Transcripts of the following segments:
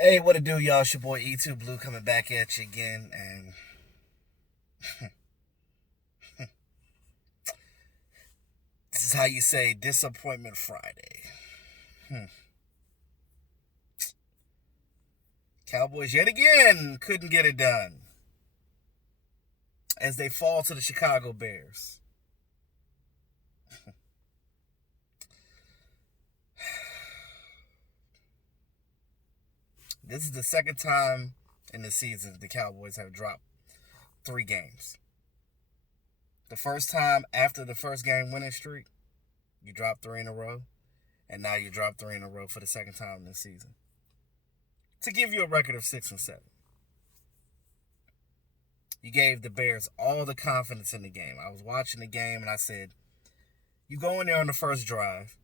Hey, what it do, y'all? It's your boy E2 Blue coming back at you again, and this is how you say Disappointment Friday. Hmm. Cowboys yet again couldn't get it done as they fall to the Chicago Bears. This is the second time in the season the Cowboys have dropped 3 games. The first time after the first game winning streak, you dropped 3 in a row, and now you dropped 3 in a row for the second time this season to give you a record of 6-7. You gave the Bears all the confidence in the game. I was watching the game and I said, you go in there on the first drive,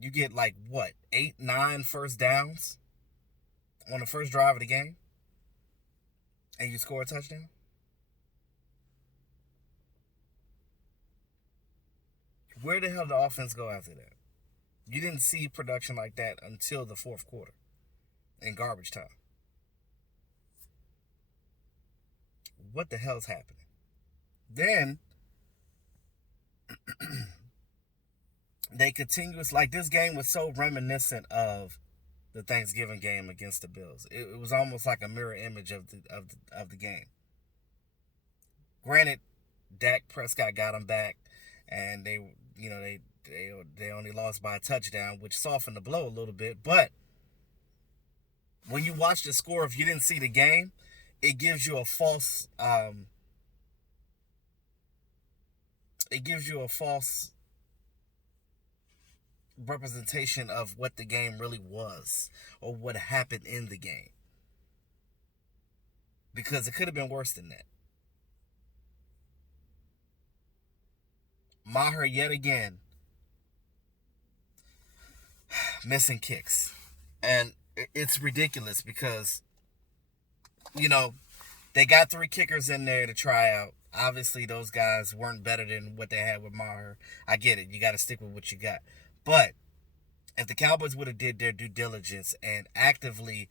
you get like what, 8, 9 first downs on the first drive of the game, and you score a touchdown? Where the hell did the offense go after that? You didn't see production like that until the fourth quarter in garbage time. What the hell's happening? Then they continuous like this game was so reminiscent of the Thanksgiving game against the Bills. It was almost like a mirror image of the game. Granted, Dak Prescott got them back, and they only lost by a touchdown, which softened the blow a little bit. But when you watch the score, if you didn't see the game, it gives you a false representation of what the game really was or what happened in the game, because it could have been worse than that. Maher yet again missing kicks, and it's ridiculous because you know they got 3 kickers in there to try out. Obviously, those guys weren't better than what they had with Maher. I get it. You got to stick with what you got. But if the Cowboys would have did their due diligence and actively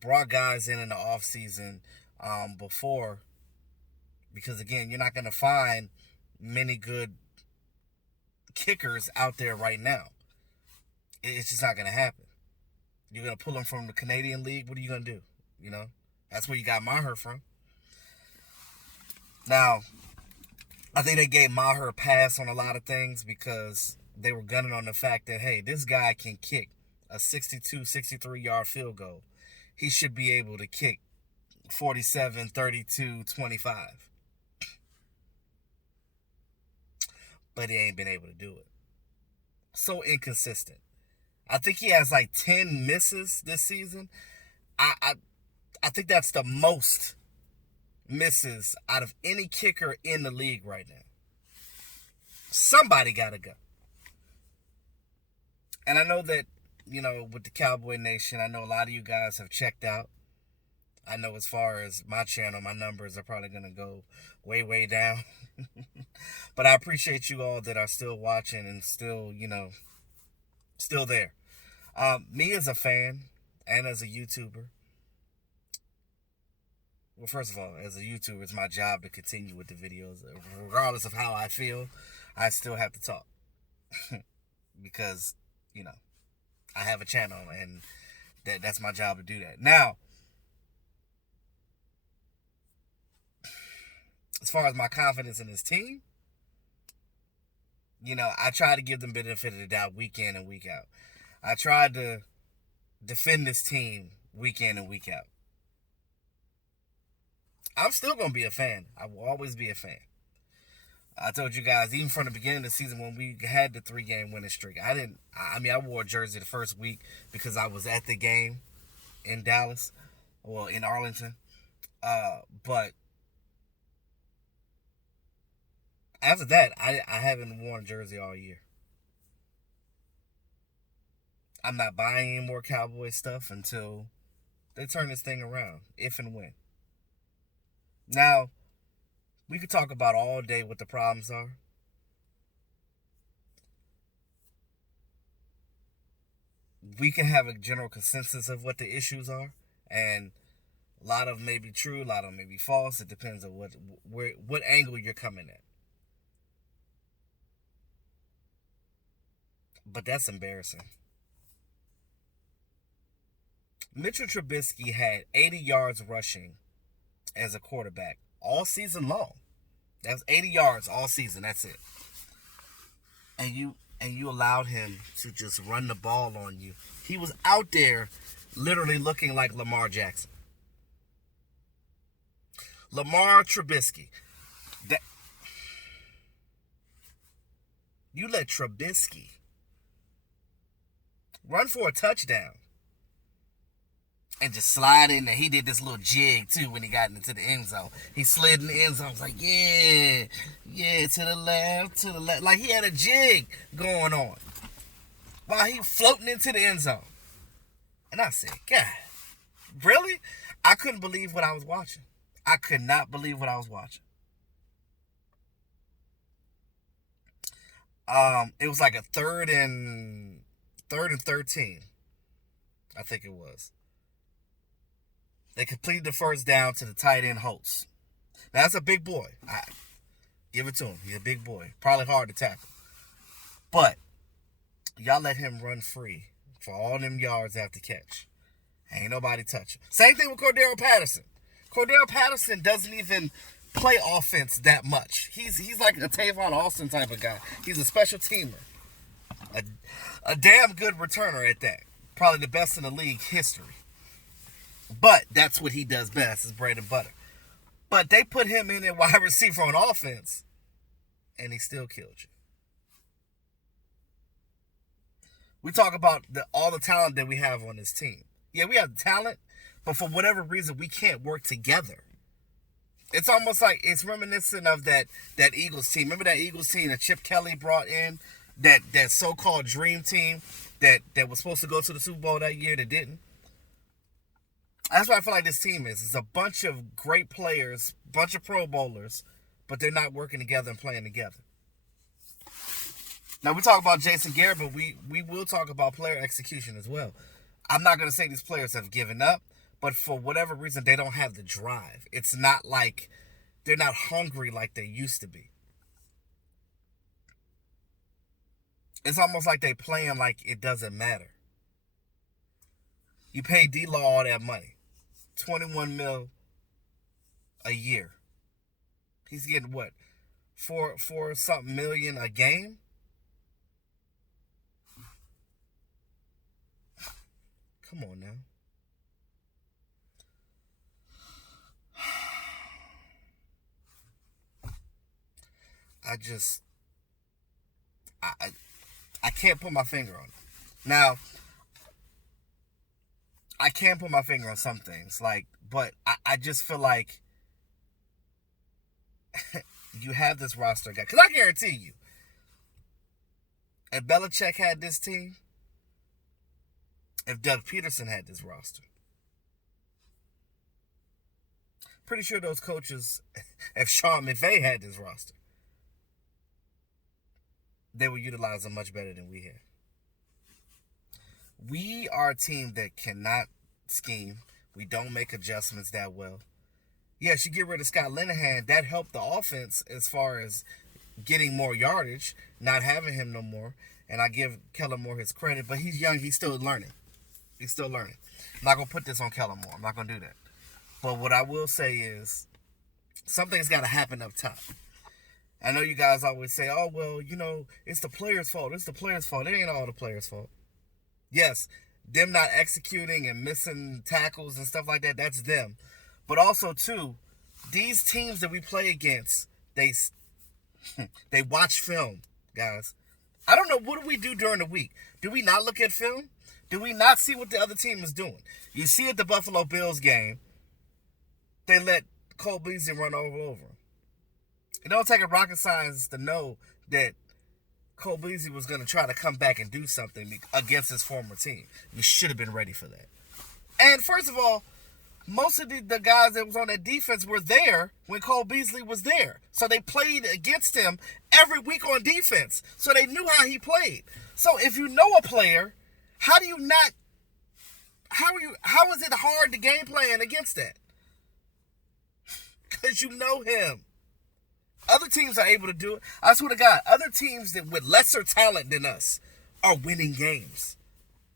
brought guys in the offseason before, because again, you're not going to find many good kickers out there right now. It's just not going to happen. You're going to pull them from the Canadian League. What are you going to do? That's where you got Maher from. Now, I think they gave Maher a pass on a lot of things because they were gunning on the fact that, hey, this guy can kick a 62, 63-yard field goal. He should be able to kick 47, 32, 25. But he ain't been able to do it. So inconsistent. I think he has like 10 misses this season. I think that's the most misses out of any kicker in the league right now. Somebody got to go. And I know that, with the Cowboy Nation, I know a lot of you guys have checked out. I know as far as my channel, my numbers are probably going to go way, way down. But I appreciate you all that are still watching and still, still there. Me as a fan and as a YouTuber, well, first of all, as a YouTuber, it's my job to continue with the videos. Regardless of how I feel, I still have to talk. Because, I have a channel and that's my job to do that. Now, as far as my confidence in this team, I try to give them benefit of the doubt week in and week out. I tried to defend this team week in and week out. I'm still going to be a fan. I will always be a fan. I told you guys, even from the beginning of the season when we had the 3-game winning streak, I wore a jersey the first week because I was at the game in Dallas, well, in Arlington. But after that, I haven't worn a jersey all year. I'm not buying any more Cowboy stuff until they turn this thing around, if and when. Now, we could talk about all day what the problems are. we can have a general consensus of what the issues are, and a lot of them may be true, a lot of them may be false. It depends on what angle you're coming at. But that's embarrassing. Mitchell Trubisky had 80 yards rushing as a quarterback all season long. That's 80 yards all season. That's it. And you allowed him to just run the ball on you. He was out there literally looking like Lamar Jackson. Lamar Trubisky. You let Trubisky run for a touchdown and just slide in there. He did this little jig too when he got into the end zone. He slid in the end zone. I was like, yeah, to the left. Like he had a jig going on while he floating into the end zone. And I said, God, really? I couldn't believe what I was watching. I could not believe what I was watching. It was like a third and 13. I think it was. They completed the first down to the tight end Holtz. Now that's a big boy. I give it to him. He's a big boy. Probably hard to tackle. But y'all let him run free for all them yards after catch. Ain't nobody touch him. Same thing with Cordero Patterson. Cordero Patterson doesn't even play offense that much. He's like a Tavon Austin type of guy. He's a special teamer. A damn good returner at that. Probably the best in the league history. But that's what he does best, is bread and butter. But they put him in at wide receiver on offense, and he still killed you. We talk about all the talent that we have on this team. Yeah, we have talent, but for whatever reason, we can't work together. It's almost like it's reminiscent of that Eagles team. Remember that Eagles team that Chip Kelly brought in? That so-called dream team that was supposed to go to the Super Bowl that year that didn't? That's what I feel like this team is. It's a bunch of great players, bunch of Pro Bowlers, but they're not working together and playing together. Now, we talk about Jason Garrett, but we will talk about player execution as well. I'm not going to say these players have given up, but for whatever reason, they don't have the drive. It's not like they're not hungry like they used to be. It's almost like they playing like it doesn't matter. You pay D-Law all that money. $21 million a year. He's getting what? Four something million a game? Come on now. I can't put my finger on it. Now, I can put my finger on some things, but I just feel like you have this roster guy. Because I guarantee you, if Belichick had this team, if Doug Peterson had this roster, pretty sure those coaches, if Sean McVay had this roster, they would utilize them much better than we have. We are a team that cannot scheme. We don't make adjustments that well. Yes, you get rid of Scott Linehan. That helped the offense as far as getting more yardage, not having him no more. And I give Kellen Moore his credit, but he's young. He's still learning. I'm not going to put this on Kellen Moore. I'm not going to do that. But what I will say is something's got to happen up top. I know you guys always say, oh, well, it's the players' fault. It ain't all the players' fault. Yes, them not executing and missing tackles and stuff like that, that's them. But also, too, these teams that we play against, they watch film, guys. I don't know, what do we do during the week? Do we not look at film? Do we not see what the other team is doing? You see at the Buffalo Bills game, they let Cole Beasley run over. It don't take a rocket science to know that Cole Beasley was going to try to come back and do something against his former team. You should have been ready for that. And first of all, most of the guys that was on that defense were there when Cole Beasley was there. So they played against him every week on defense. So they knew how he played. So if you know a player, How do you not? How is it hard to game plan against that? Because you know him. Other teams are able to do it. I swear to God, other teams that with lesser talent than us are winning games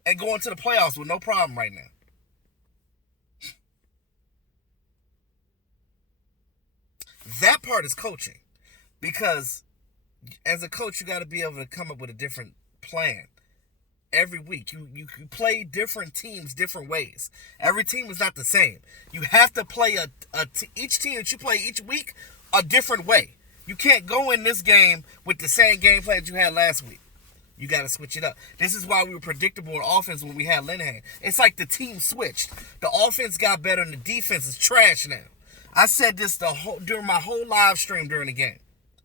and going to the playoffs with no problem right now. That part is coaching. Because as a coach, you got to be able to come up with a different plan every week. You play different teams different ways. Every team is not the same. You have to play each team that you play each week a different way. You can't go in this game with the same game plan that you had last week. You got to switch it up. This is why we were predictable in offense when we had Linehan. It's like the team switched. The offense got better and the defense is trash now. I said this during my whole live stream during the game.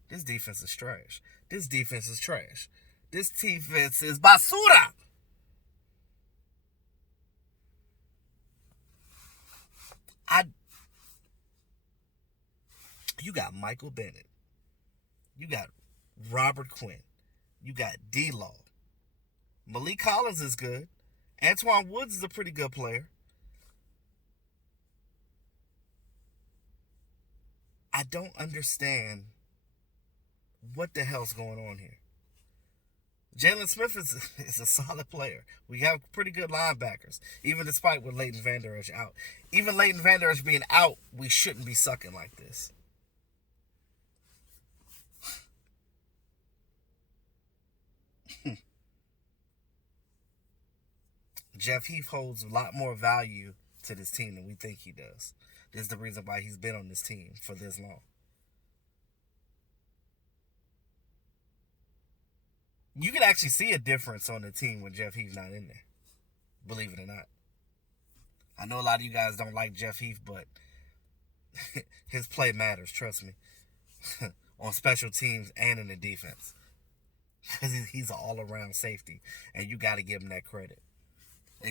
This defense is trash. This defense is trash. This defense is basura. You got Michael Bennett. You got Robert Quinn. You got D-Law. Malik Collins is good. Antoine Woods is a pretty good player. I don't understand what the hell's going on here. Jalen Smith is a solid player. We have pretty good linebackers, even despite with Leighton Vander Esch out. Even Leighton Vander Esch being out, we shouldn't be sucking like this. Jeff Heath holds a lot more value to this team than we think he does. This is the reason why he's been on this team for this long. You can actually see a difference on the team when Jeff Heath's not in there. Believe it or not. I know a lot of you guys don't like Jeff Heath, but his play matters, trust me. On special teams and in the defense. Because he's an all-around safety, and you got to give him that credit.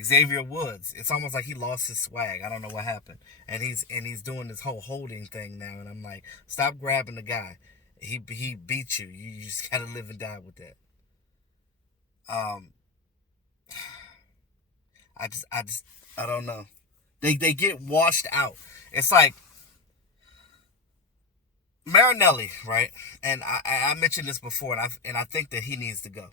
Xavier Woods, it's almost like he lost his swag. I don't know what happened. And he's doing this whole holding thing now, and I'm like, stop grabbing the guy. He beat you. You just got to live and die with that. I don't know. They get washed out. It's like Marinelli, right? And I mentioned this before, and I think that he needs to go,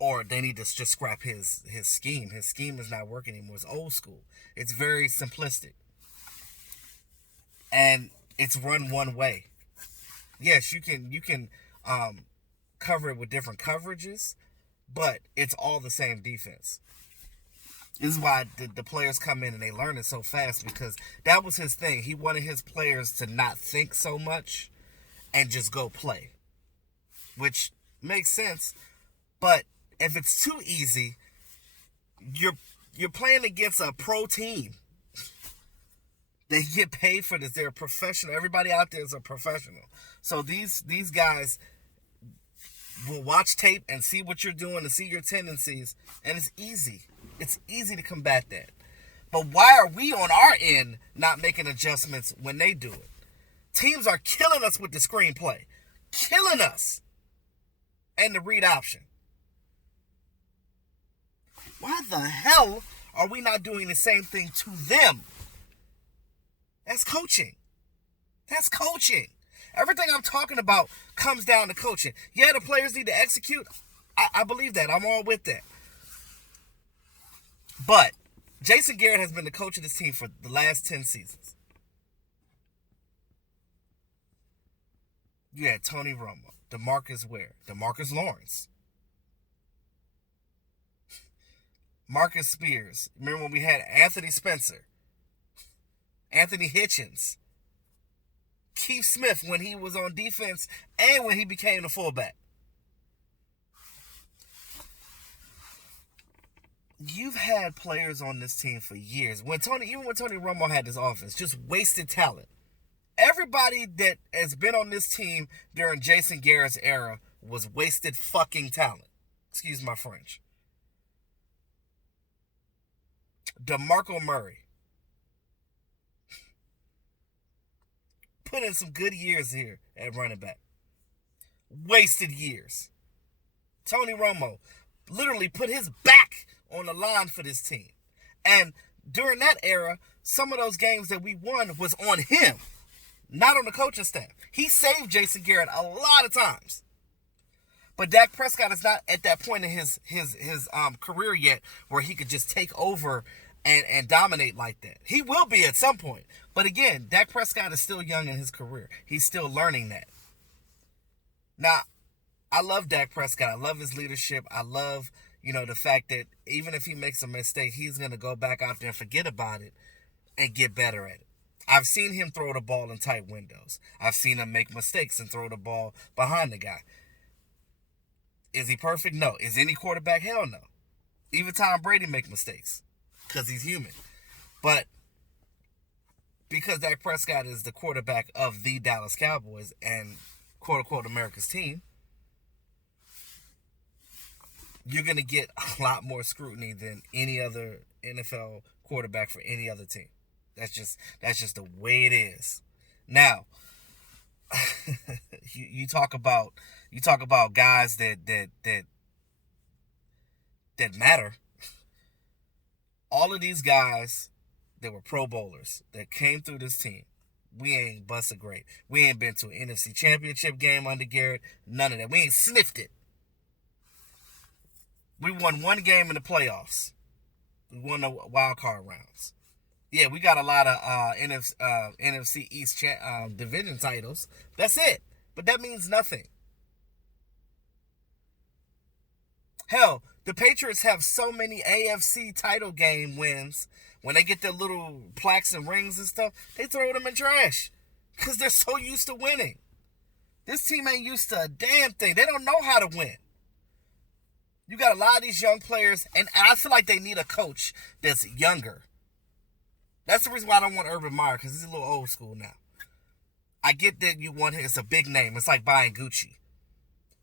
or they need to just scrap his scheme. His scheme is not working anymore. It's old school. It's very simplistic, and it's run one way. Yes, you can cover it with different coverages, but it's all the same defense. This is why the players come in and they learn it so fast, because that was his thing. He wanted his players to not think so much and just go play, which makes sense. But if it's too easy, you're playing against a pro team. They get paid for this. They're professional. Everybody out there is a professional. So these guys will watch tape and see what you're doing and see your tendencies, and it's easy. It's easy to combat that. But why are we on our end not making adjustments when they do it? Teams are killing us with the screenplay. Killing us. And the read option. Why the hell are we not doing the same thing to them? That's coaching. That's coaching. Everything I'm talking about comes down to coaching. Yeah, the players need to execute. I believe that. I'm all with that. But Jason Garrett has been the coach of this team for the last 10 seasons. You had Tony Romo, DeMarcus Ware, DeMarcus Lawrence, Marcus Spears. Remember when we had Anthony Spencer, Anthony Hitchens, Keith Smith when he was on defense and when he became the fullback. You've had players on this team for years. Even when Tony Romo had this offense, just wasted talent. Everybody that has been on this team during Jason Garrett's era was wasted fucking talent. Excuse my French. DeMarco Murray. Put in some good years here at running back. Wasted years. Tony Romo. literally put his back on the line for this team. And during that era, some of those games that we won was on him, not on the coaching staff. He saved Jason Garrett a lot of times. But Dak Prescott is not at that point in his career yet where he could just take over and dominate like that. He will be at some point. But again, Dak Prescott is still young in his career. He's still learning that. Now, I love Dak Prescott. I love his leadership. I love, the fact that even if he makes a mistake, he's going to go back out there and forget about it and get better at it. I've seen him throw the ball in tight windows. I've seen him make mistakes and throw the ball behind the guy. Is he perfect? No. Is any quarterback? Hell no. Even Tom Brady make mistakes because he's human. But because Dak Prescott is the quarterback of the Dallas Cowboys and quote-unquote America's team, you're going to get a lot more scrutiny than any other NFL quarterback for any other team. That's just the way it is. Now, you talk about guys that matter. All of these guys that were Pro Bowlers that came through this team, we ain't busted great. We ain't been to an NFC Championship game under Garrett. None of that. We ain't sniffed it. We won one game in the playoffs. We won the wild card rounds. Yeah, we got a lot of NFC East division titles. That's it. But that means nothing. Hell, the Patriots have so many AFC title game wins. When they get their little plaques and rings and stuff, they throw them in trash. Because they're so used to winning. This team ain't used to a damn thing. They don't know how to win. You got a lot of these young players, and I feel like they need a coach that's younger. That's the reason why I don't want Urban Meyer, because he's a little old school now. I get that you want him. It's a big name. It's like buying Gucci.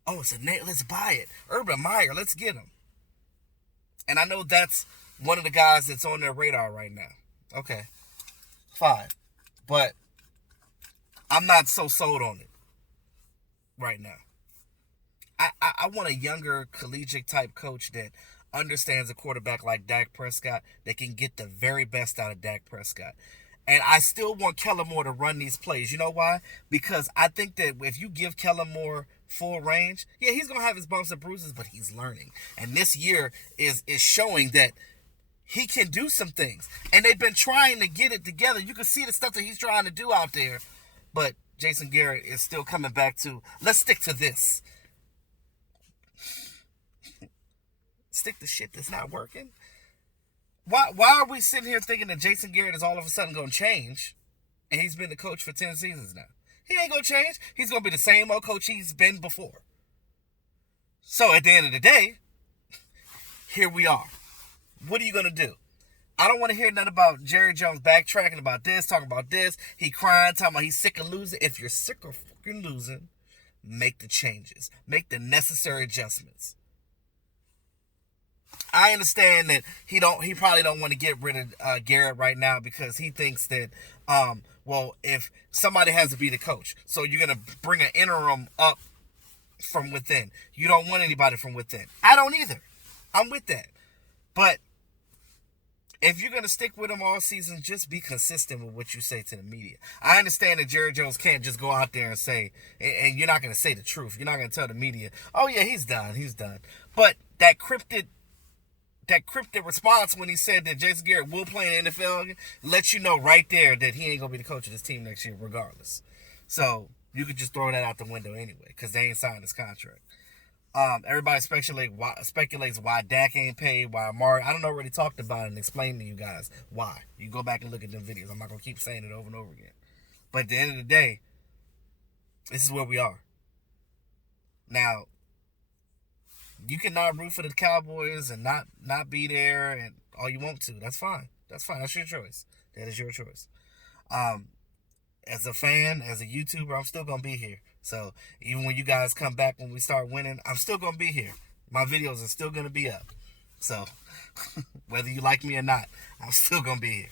Oh, it's a name. Let's buy it. Urban Meyer, let's get him. And I know that's one of the guys that's on their radar right now. Okay, fine. But I'm not so sold on it right now. I want a younger collegiate type coach that understands a quarterback like Dak Prescott that can get the very best out of Dak Prescott. And I still want Kellen Moore to run these plays. You know why? Because I think that if you give Kellen Moore full range, yeah, he's going to have his bumps and bruises, but he's learning. And this year is showing that he can do some things. And they've been trying to get it together. You can see the stuff that he's trying to do out there. But Jason Garrett is still coming back to, let's stick to this. Stick to shit that's not working. Why are we sitting here thinking that Jason Garrett is all of a sudden going to change? And he's been the coach for 10 seasons now. He ain't going to change. He's going to be the same old coach he's been before. So at the end of the day, here we are. What are you going to do? I don't want to hear nothing about Jerry Jones backtracking about this, talking about this. He crying, talking about he's sick of losing. If you're sick of fucking losing, make the changes. Make the necessary adjustments. I understand that he probably don't want to get rid of Garrett right now because he thinks that, if somebody has to be the coach, so you're going to bring an interim up from within. You don't want anybody from within. I don't either. I'm with that. But if you're going to stick with him all season, just be consistent with what you say to the media. I understand that Jerry Jones can't just go out there and say, and you're not going to say the truth. You're not going to tell the media, oh yeah, he's done. But that cryptic response when he said that Jason Garrett will play in the NFL lets you know right there that he ain't going to be the coach of this team next year regardless. So you could just throw that out the window anyway because they ain't signed his contract. Everybody speculates why Dak ain't paid, why Amari. I don't already talked about it and explained to you guys why. You go back and look at them videos. I'm not going to keep saying it over and over again. But at the end of the day, this is where we are. Now, you can not root for the Cowboys and not be there and all you want to. That's fine. That's your choice. That is your choice. As a fan, as a YouTuber, I'm still going to be here. So even when you guys come back when we start winning, I'm still going to be here. My videos are still going to be up. So whether you like me or not, I'm still going to be here.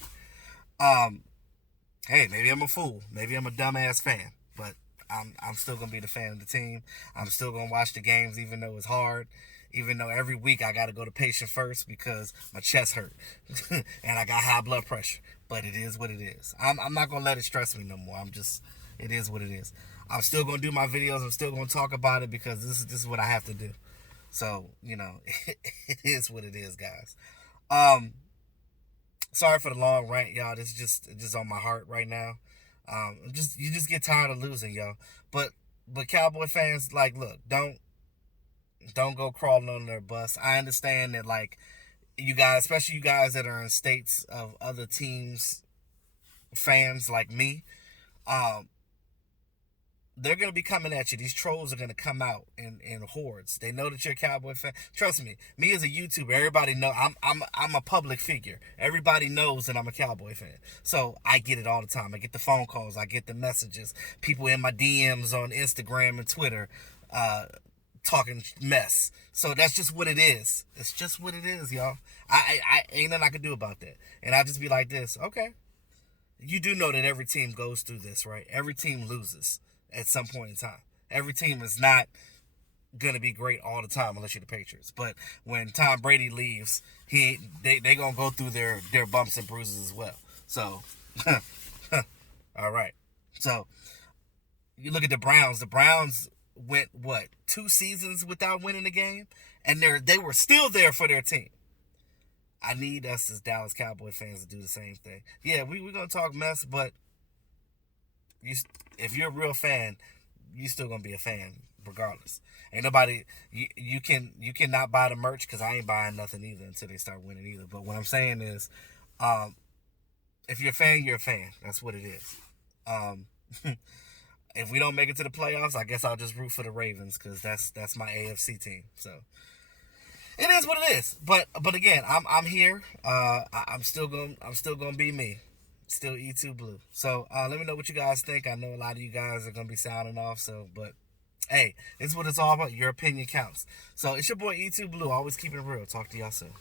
Hey, maybe I'm a fool. Maybe I'm a dumbass fan. But I'm still going to be the fan of the team. I'm still going to watch the games even though it's hard. even though every week I got to go to patient first because my chest hurt and I got high blood pressure. But it is what it is. I'm not going to let it stress me no more. It is what it is. I'm still going to do my videos. I'm still going to talk about it because this is what I have to do. So, it is what it is, guys. Sorry for the long rant, y'all. This is just on my heart right now. You just get tired of losing, y'all. But Cowboy fans, like, look, don't go crawling on their bus. I understand that, like, you guys, especially you guys that are in states of other teams, fans like me, they're going to be coming at you. These trolls are going to come out in hordes. They know that you're a Cowboy fan. Trust me as a YouTuber, everybody know I'm a public figure. Everybody knows that I'm a Cowboy fan. So I get it all the time. I get the phone calls. I get the messages. People in my DMs on Instagram and Twitter talking mess. So that's just what it is. It's just what it is, y'all. I ain't nothing I can do about that. And I just be like this. Okay. You do know that every team goes through this, right? Every team loses at some point in time. Every team is not going to be great all the time unless you're the Patriots. But when Tom Brady leaves, they going to go through their bumps and bruises as well. So, all right. So, you look at the Browns. The Browns went, 2 seasons without winning a game? And they were still there for their team. I need us as Dallas Cowboy fans to do the same thing. Yeah, we're going to talk mess, but if you're a real fan, you still going to be a fan regardless. Ain't nobody, you cannot buy the merch because I ain't buying nothing either until they start winning either. But what I'm saying is, if you're a fan, you're a fan. That's what it is. If we don't make it to the playoffs, I guess I'll just root for the Ravens because that's my AFC team. So it is what it is. But again, I'm here. I'm still gonna be me. Still E2 Blue. So let me know what you guys think. I know a lot of you guys are gonna be sounding off. But hey, this is what it's all about. Your opinion counts. So it's your boy E2 Blue. Always keep it real. Talk to y'all soon.